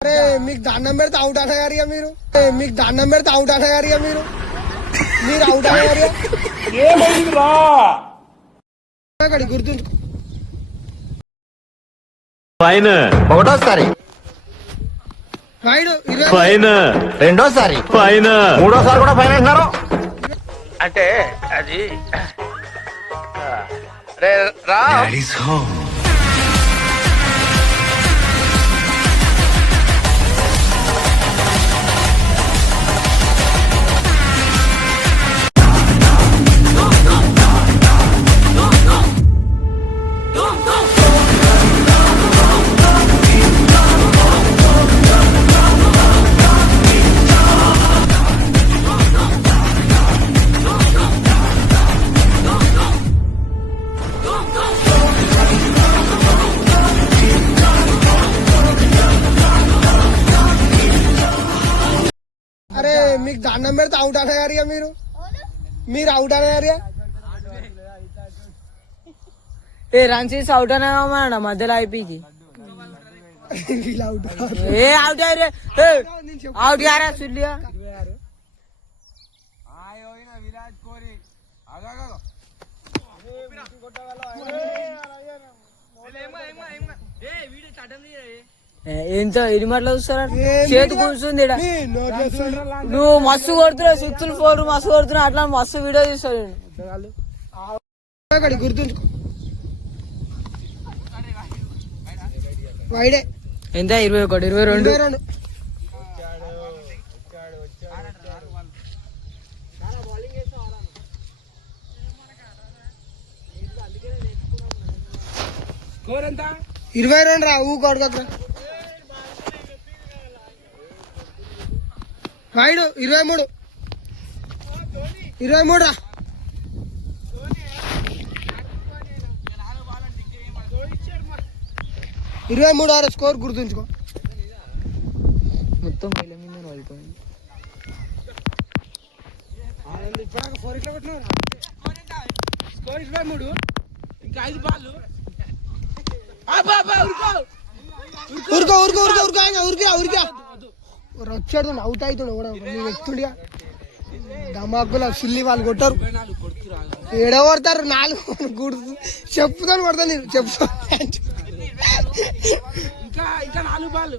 అరే మీకు దండం పెడితే అవుట్ అన్నగారు మీరు, మీకు దండం పెడితే అవుట్ అన్నగారు మీరు, మీరు అవుట్ అన్నగారు గుర్తుంచుకో. ఫైన్ ఒకటోసారి, ఫైన్ ఫైన్ రెండోసారి, ఫైన్ మూడోసారి కూడా ఫైన్ అంటున్నారు. అంటే అది రే రా అరే మీకు దండం పెడితే అవుట్ అన్నగారు మీరు, మీరు అవుట్ అన్నగారు ఏ రన్ చేసి అవుట్ అన్నా మధ్యలో అయిపోయి వీళ్ళు అవుట్ ఏ అవుట్ అయ్యారే అవుట్ గారా సుల్లియా ఎంత ఎన్ని మాటలు చూస్తారా చేతి కూర్చుంది ఈడ. నువ్వు మస్తు కొడుతున్నావు 6 4 మస్తు కొడుతున్నావు అట్లా మస్తు వీడియో తీస్తాడు గుర్తుంచుకో. వైడే ఎంత 21 22 22. ఎంత 22 రా ఊకొడక వైడు 23 రా 23 ఆరు స్కోర్ గుర్తుంచుకో. మొత్తం మీద వెళ్ళిపోయింది స్కోర్ 23, ఇంకా 5 బాల్. ఊరికా వచ్చాడు అవుట్ అవుతాడు కూడా వ్యక్తుడిగా దమాకుల సిల్లి వాళ్ళు కొట్టారు. ఏడో కొడతారు 4 గుర్తు చెప్పుతాను కొడతాను నేను చెప్తాను. ఇంకా 4 బాల్.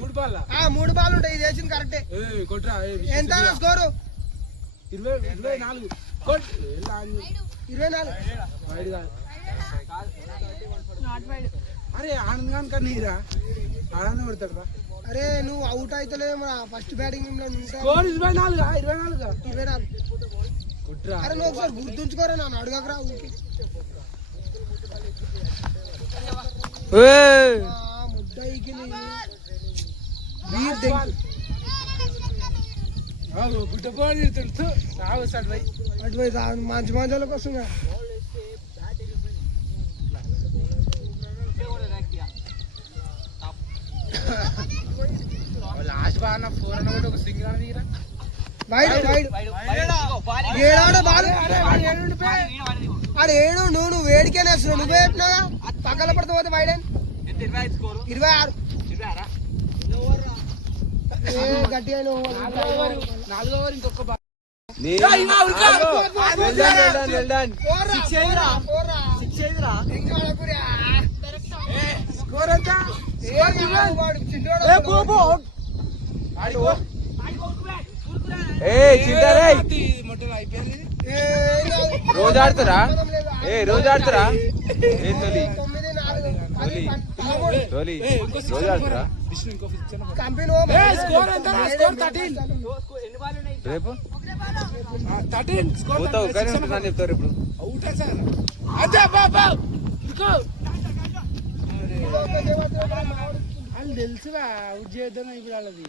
3 బాల్ ఉంటాయి. ఇది వేసింది కరెక్టే. ఎంత స్కోరు 24. 24. అరే ఆనంద్ గాని కానీ నీరా ఆనందం పడతాడు రా. అరే నువ్వు అవుట్ అవుతలేవు ఫస్ట్ బ్యాటింగ్ స్కోర్ 24. 24. అరే నువ్వు ఒకసారి గుర్తుంచుకోరా నన్ను అడగకరా ఊరికి. ముద్దయికి గుడ్డపోయి తెలుసు రావస్తాడు భయ్. అటువైపు మంచి మంచాలకు వస్తుందా. లాస్ట్ బాగా 4 అన్న కూడా ఒక సింగిల్ అని తీరా. ఏడాడో బాల్ ఆడు 7 నువ్వు వేడికేనే వస్తున్నావు. నువ్వే చెప్పినాగా పక్కన పడితే పోతే వైడెన్ 26. గట్టిగా 4 ఓవర్ ఇంకొక బాల్. స్కోర్ ఎంత రోజు ఆడుతురా రోజు ఆడుతురా రోజు ఆడుతురా రేపు 13 పోతావు కానీ చెప్తారు ఇప్పుడు వాళ్ళు తెలుసురా అవుట్ చేద్దాం ఇప్పుడు వాళ్ళది.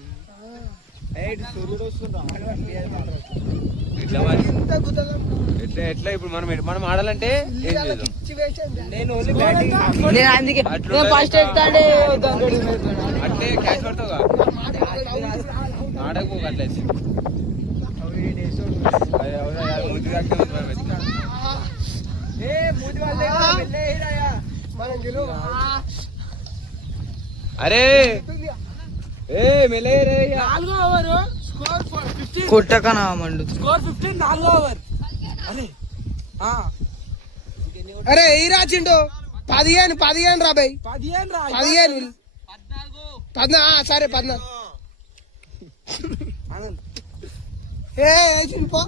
ఎట్లా మరి ఎట్లా ఇప్పుడు మనం ఆడాలంటే ఏం చేద్దాం. నేను అందుకే ఫస్ట్ ఎత్తాడే అట్లే క్యాచ్ పడతావుగా ఆడకు అట్లేసి మనం గెలువు. అరే ఏ మెలే రే 4వ ఓవర్ స్కోర్ 15 కొట్టకనా మండు స్కోర్ 15 4వ ఓవర్. అరే అరే ఈ రాచిండు 15 రా బై 15 రా 15 14 సరే 14 ఏ వేసిండు పో.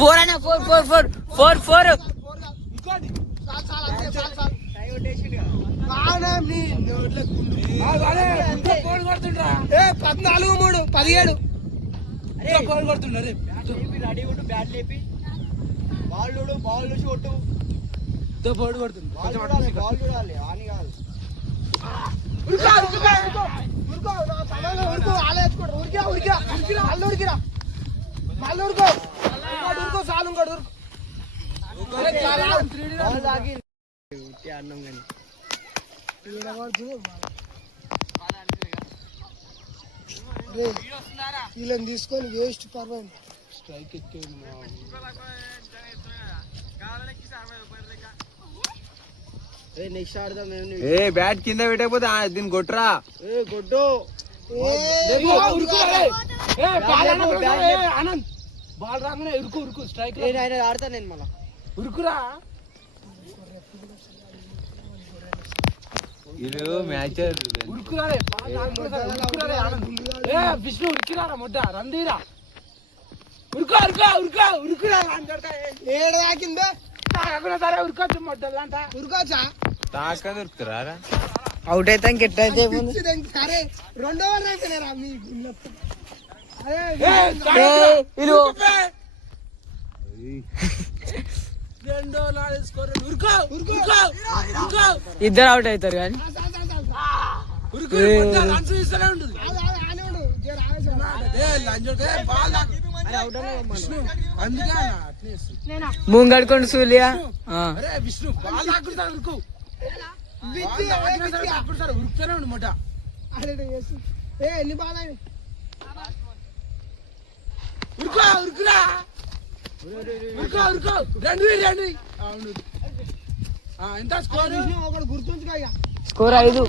ఫోర్ అన్న ఫోర్ ఫోన్ కొడుతుండ్రా. 14 3 17 ఫోన్ కొడుతుండ్రా రే. ఫోన్ కొడుతుండ్రా. వీళ్ళని తీసుకొని వేస్ట్ పర్వాలేదు. ఏ బ్యాట్ కింద పెట్టకపోతే దీన్ని కొట్టరా. ఆనంద్ బాల్ రాగానే ఉరుకు స్ట్రైక్ ఆడతా నేను మళ్ళా ఉరుకురా. ఇది మ్యాచ్ ఉరుకురా రే. ఉరుకురా రే ఆనంద్. విష్ణు ఉరికిరారా ముద్ద రందీరా. ఉరుకురా ఏడు దాకిందే సరే ఉరుకోవచ్చు మొడ్డలంట. ఉరుకోవచ్చా? తాక దొరుకుతారా. అవుట్ అయితే ఇంకెట్టయితే సరే 2వ రా మీ గుళ్ళప్ప. ఇద్దరు అవుట్ అవుతారు కానీ ముంగడుకోండి సూలియా. విష్ణు బాల్ ఆకుతారు ఉరుకు ఉరుకుతానే ఉండు మొట్ట. ఎన్ని బాగా ఉరుకురా రండి. ఎంత స్కోర్? ఒకటి గుర్తుంచుకో. స్కోర్ 5.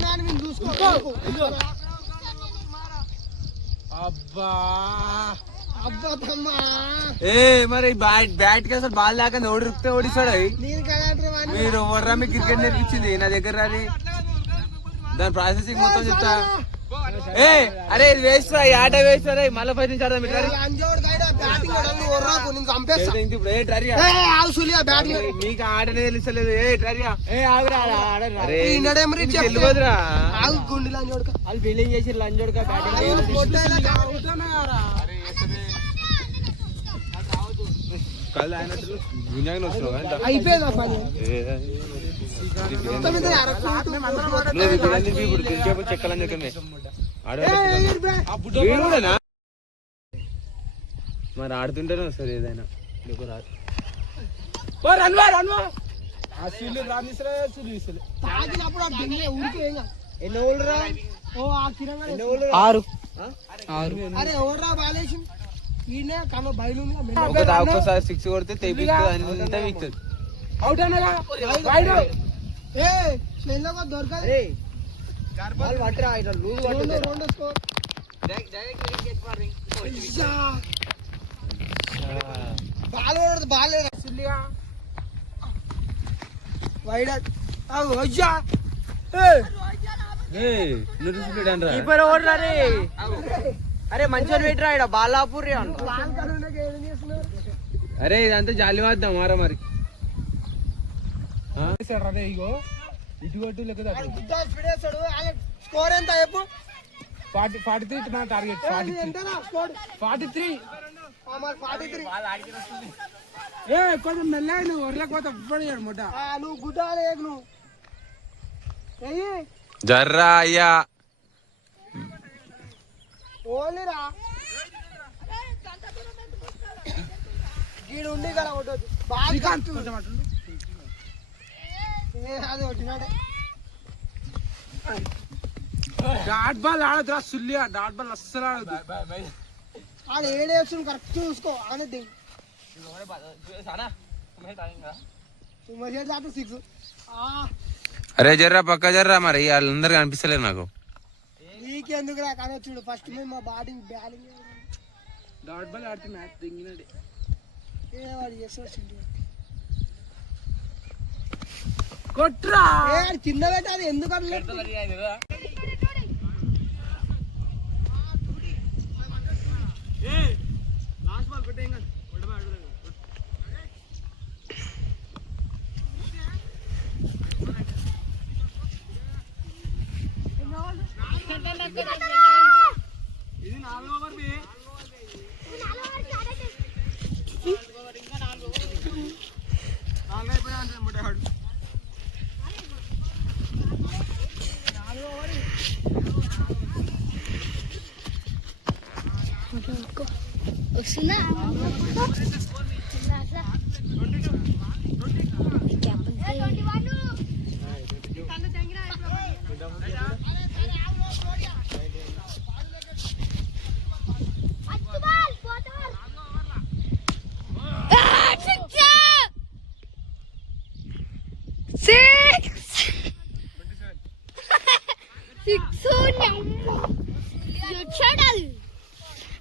అబ్బా అబ్బా తమ్మా ఏ మరి బ్యాట్ కి అసలు బాల్ దాకా ఓడిస్తే ఓడిస్తాడు. నేను కదా మీరు ఎవర్రా మీకు క్రికెట్ నేర్పించింది నా దగ్గర రాని. దాని ప్రాసెసింగ్ మొత్తం చెప్తా. ఏ అరే ఇది వేస్ట్ రా, ఈ ఆట వేస్ట్ రా. మళ్ళీ 5 నిమిషాలు ఆడదాం. ఇప్పుడు ఏ ట్రరియా నీకు ఆటనే తెలుస్తలేదు. ఏ ట్రరియా తెలియదురా. వాళ్ళు ఫీలింగ్ చేసి లంజోడుగా కళ్ళు అయినట్లు గుంజాగా వస్తున్నావు. అయిపోయిందా పని? ఇప్పుడు తెలిసేపు చెక్కలని చెక్కండి ఆడేనా మరి ఆడుతుంటేనే వస్తుంది ఏదైనా. తాగినప్పుడు ఆ బిందె ఊరికే ఏం కాదు. ఓ ఆ కిరంగా 6. అరే ఎవర్రా బాలేసి ఈయనే కన్నా బయలు ఒక్కసారి 6 కొడితే తెప్పిస్తుంది అంతా వీక్తుంది. అవుట్ అనగా ఏ స్పెయిన్లో దొరకదు. రెండు స్కోర్ బాల్ కొడదు. బాల్ వైడ్ అయ్యా కీపర్ ఓడరా రే. అరే మంచిగా పెట్టరా ఇక్కడ బాలాపూర్ బాల్ కన్నా ఏం చేస్తున్నారు? అరే ఇదంతా జాలి వాద్దాం మారా మరి. ఇగో ఇటు కొట్టు లెక్క స్పీడ్ వేస్తాడు. స్కోర్ ఎంత చెప్పు? 43 నా టార్గెట్. ఎంతనా స్కోర్? 43. 43. ఏ కొంచెం మెల్లగా నువ్వు ఒర్రకపోతే పడియాడు మొట్ట. నువ్వు గుడ్డాలేదు నువ్వు. జర్రా అయ్యా ఓన్లీరా గీడు ఉండి కదా కొట్టదు. శ్రీకాంత్ కొంచెం అటు అది కొట్టినాడే. డాట్ బాల్ ఆడదురా సుల్లియా. డాట్ బాల్ అస్సలు ఆడదు. ఆడ ఏడేస్తుంది కరెక్ట్ చూసుకో అనేది దాకా 6. అరే జర్రా పక్క జర్రా, మరి వాళ్ళందరూ కనిపిస్తలేదు నాకు. నీకెందుకు రా కానీ చూడు ఫస్ట్ మేము మా బ్యాటింగ్ డాట్ బాల్ ఆడితే మ్యాచ్ దింగినది. ఏ వాడు చేస్తాడు కొట్రా చిన్న పెట్టాలి ఎందుకు అనలేదు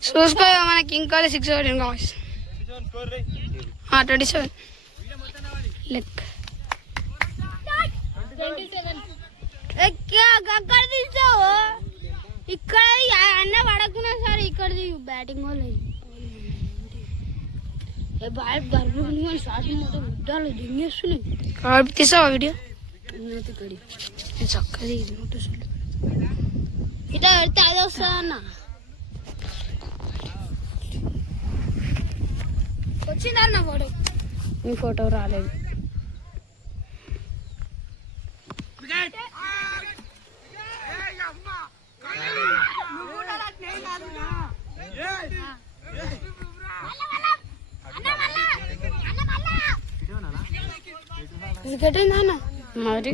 చూసుకో మనకి ఇంకా 6 ఓవర్ కావచ్చు. 27 లెక్క అక్కడ తీసావు ఇక్కడ అన్న పడకున్నా సరే ఇక్కడ బ్యాటింగ్ వాళ్ళు గుడ్డాలు దింగేస్తున్నాయి. తీసావా వీడియో చక్కది ఇట్లా పెడితే అది వస్తా అన్న వచ్చిందన్న ఫోటో. ఈ ఫోటో రాలేదు. క్రికెట్ అన్న మరి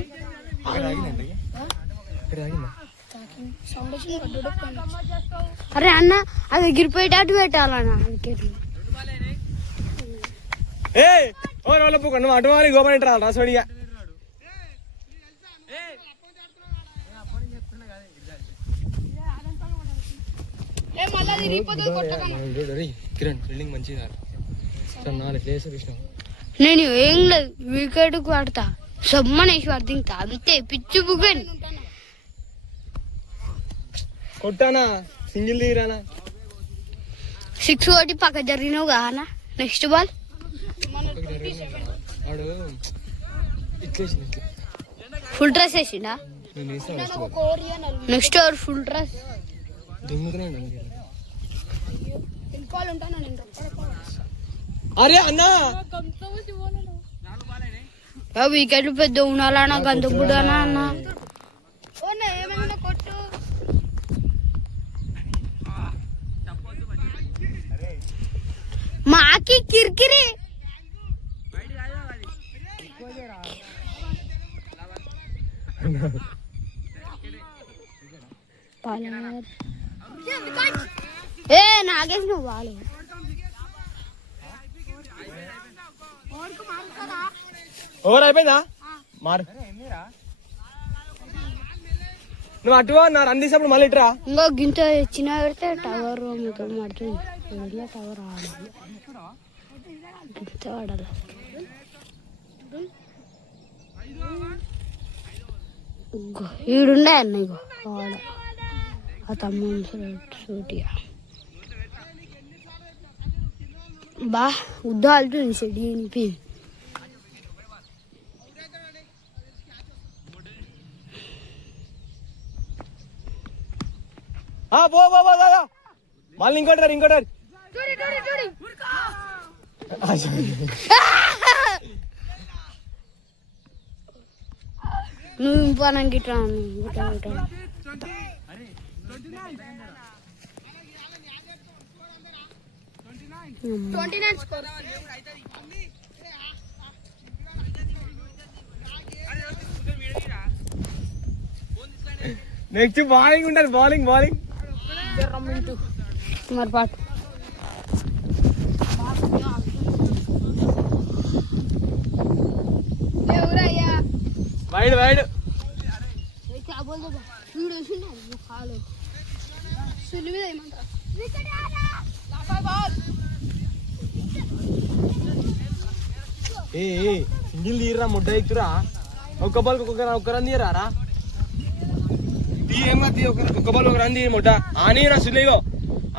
అరే అన్న అది ఎగిరిపోయేటట్టు పెట్టాలన్నా వికెట్. నువ్వు అటువాలి గోపని రాసోడిగా నేను ఏం లేదు వికెట్ పడతా సమ్మనేసి పడుతుంటా అంతే పిచ్చి బుగ్గని కొట్టానా సింగిల్ దిగిరానా 6 ఒకటి పక్క జరిగినావు కానా. నెక్స్ట్ బాల్ ఫుల్ డ్రెస్ వేసిండా. నెక్స్ట్ ఓవర్ ఫుల్ డ్రెస్ అరే అన్నా వికెట్లు పెద్ద ఉండాలన్నా గంతపుడానా అన్న. మాకి కిరికిరి ఏ నాగేష్ నువ్వు వాళ్ళు ఓవర్ అయిపోయిందా మారు. నువ్వు అటు నా రన్ తీసినప్పుడు మళ్ళీ ఇటురా. ఇంకో గింత చిన్న పెడితే టవర్ మొత్తం పడుతుంది. టవర్ ఆడాలి గింత ఆడాలి. ఈడుండే అన్న ఇగో ఆడ ఆ తమ్ముడు సూటిగా బా ఉద్దాలుతుంది చెడి అనిపి. మళ్ళీ ఇంకోటారు నువ్వు ఇంపానం గిట్రా గిట్రా నెక్స్ట్ బౌలింగ్ ఉంటుంది. బౌలింగ్ మరి పాటు వైడ్ వైడ్ क्या बोल दो वीडियो सुन ना खा लो सुन भी नहीं मंत्र विकेट आ रहा लाफा बॉल ఏ సింగిల్ తీయరా ముడ్డ ఎక్కురా ఒక్క బాల్ ఒక రన్ తీయరా తీ ఏమా తీ ఒక్క బాల్ ఒక రన్ తీయ ముడ్డ ఆనిరా సులేగో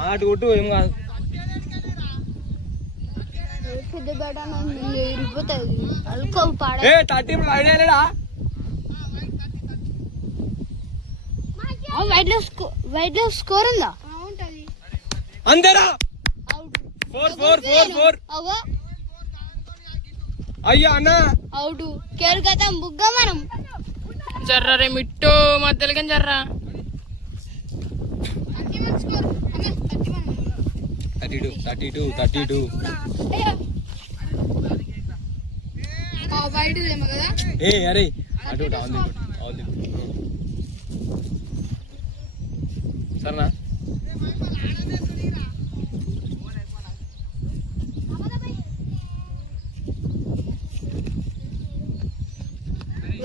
ఆటు కొట్టు ఏం కాదు పెద్ద బేట ఇరిపోతుంది అల్కో పాడ ఏ 30 వైడ్ అయినాడా వైడ్ లో స్కోర్ ఉందా ఉంటది అందరా 4 అవో అయ్యా అన్న అవుట్ కేర్ కథం బుగ్గ మనం జర్రా రే మిట్టు మధ్యలోకి జర్రా 32 వైడ్ ఏమో కదా ఏ అరే అటు ఆల్ ది సరేనా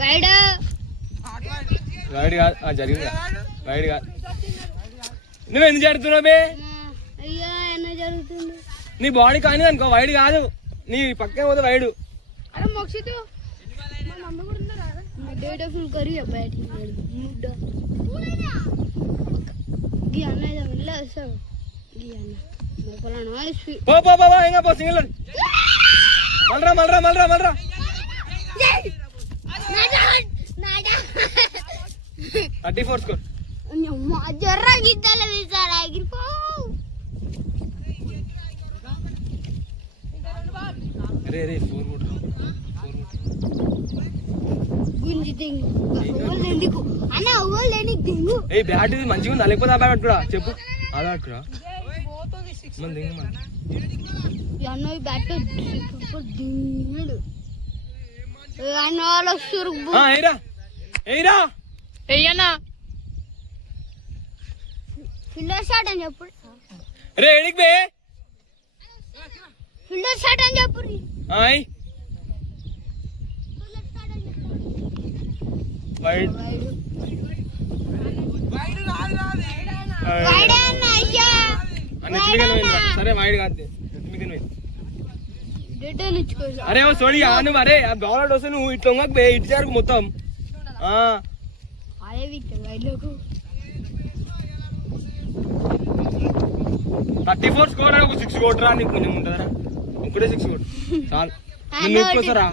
వైడ్ వైడ్ కాదు జరిగిందా వైడ్ కాదు నువ్వు ఎందుకు జరుగుతున్నావు బే అయ్యా என்ன జరుగుతుంది నీ బాడీ కానీ అనుకో వైడ్ కాదు నీ పక్కనే పోతే వైడ్ అరే మోక్షితో మా మమ్మీ కూడా ఉన్నారా డేటా ఫుల్ కరి బ్యాటింగ్ ముడ్డ గి అన్న ఇద వెళ్ళ సార్ గి అన్న మోపల నాయిస్ పో ఇంకా పో సింగిల్ మల్రా 34 స్కోర్ అమ్మా జర్రా గిద్దల విసారా ఎగిరిపో అరే 4 కొట్టు గుంజి దింగు ఓవల్ ఎందుకు అన్న ఓవల్ ఎందుకు దింగు ఏ బ్యాట్ ఇది మంచిగా ఉందా లేకపోతే ఆ బ్యాట్ కూడా చెప్పు అలా అట్టురా మన దింగు మన అన్న ఈ బ్యాట్ సూపర్ దింగుడు అన్న వాళ్ళు సురుగు ఏయిరా ఎయ్యన్నా ఫిల్డర్ షాట్ అని చెప్పు రే ఎడికి బే ఫిల్డర్ షాట్ అని చెప్పు ఆయ్ వైడ్ వైడ్ అన్న అయ్యా సరే వైడ్ కాదు మిగిలిన డేటా నిచ్చుకో అరే ఓ సోడి నువ్వు అరే ఆ బౌలర్ వస్తే నువ్వు ఇట్లా ఉంగకు బే ఇటు జరుగు మొత్తం అదే విక్ వైడ్ లోకు 34 స్కోర్ ఒక 6 కొట్టరా నీకు కొంచెం ఉంటుందరా ఒకటే 6 కొట్టు చాలు నువ్వు ఇంకోసారా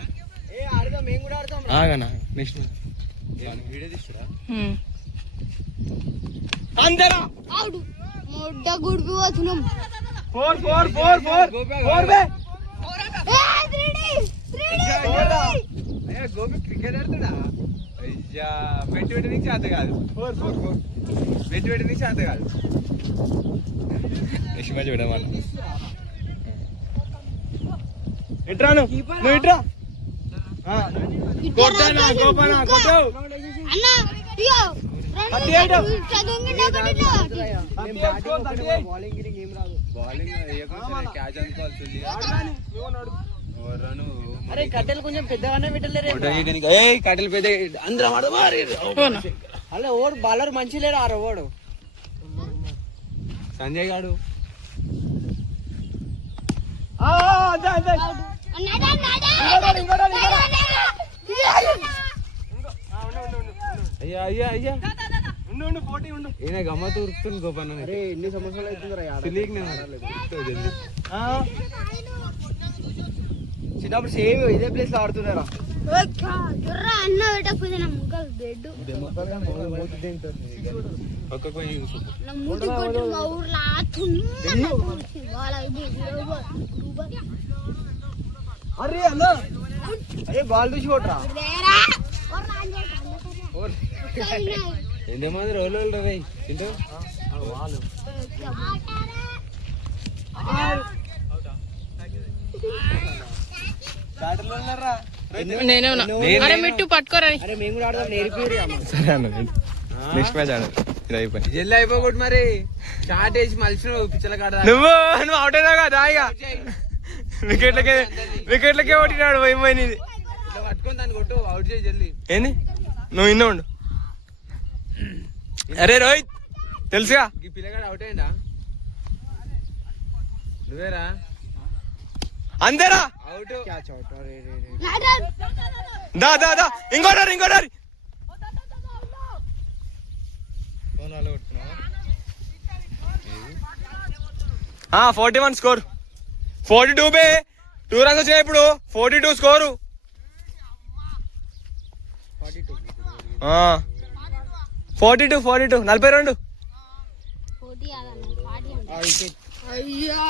ఆగనా నెక్స్ట్ అందరా అవుట్ మొడ్డ గుడికి పోతున్నాం 4 బే గోపి క్రికెట్ ఆడుతున్నా అయ్యా పెట్టి నుంచి చేత కాదు 4 పెట్టి నుంచి చేత కాదు నెక్స్ట్ మ్యాచ్ విడమా ఇట్రా నువ్వు ఇట్రా కొట్టనా గోపనా కొట్టు అన్న ఇయో 38 బౌలింగ్ క్యాచ్ అనుకోవాలి అరే కట్టెలు కొంచెం పెద్దగానే పెట్టలేరు కట్టెలు పెద్ద అందరం అలా ఓడు బాలర్ మంచి లేడు ఆరో ఓడు సంజయ్ గాడు అయ్యా ఈయన గమ్మత్ ఉరుకుతుంది గోపన్న ఎన్ని సంవత్సరాలు అవుతుందిరా చిన్నప్పుడు సేమ్ ఇదే ప్లేస్ లో ఆడుతున్నారా అన్న పెట్టకపోతే నా ముఖ బెడ్ నా ముడి కొట్టు మా ఊర్లో అరే అన్న అరే బాల్ చూసి కొట్టరా ఎంతమంది రోజులు రే తింటూ నేనే ఉన్నా అరే మిట్టు పట్టుకోరా అరే మేము కూడా ఆడదాం నేర్పిరి సరే అన్న నెక్స్ట్ మ్యాచ్ ఆడు ఇది అయిపోయి జల్లి అయిపోకూడదు మరి షార్ట్ వేసి మలిసిన పిచ్చల కాడ నువ్వు అవుట్ అయినా కదా ఇక వికెట్లకే కొట్టినాడు పోయి ఇట్లా పట్టుకొని దాన్ని కొట్టు అవుట్ చేయి జల్లి ఏంది నువ్వు ఇన్న ఉండు. అరే రోహిత్ తెలుసుగా ఈ పిల్లగాడు అవుట్ అయిందా? నువ్వేరా అంతేరా. అవుట్. దా దా దా ఇంకోటారు 41 స్కోర్. 42 బే 2 రన్స్ వచ్చాయి ఇప్పుడు. 42 స్కోరు. 42 42. అయ్యా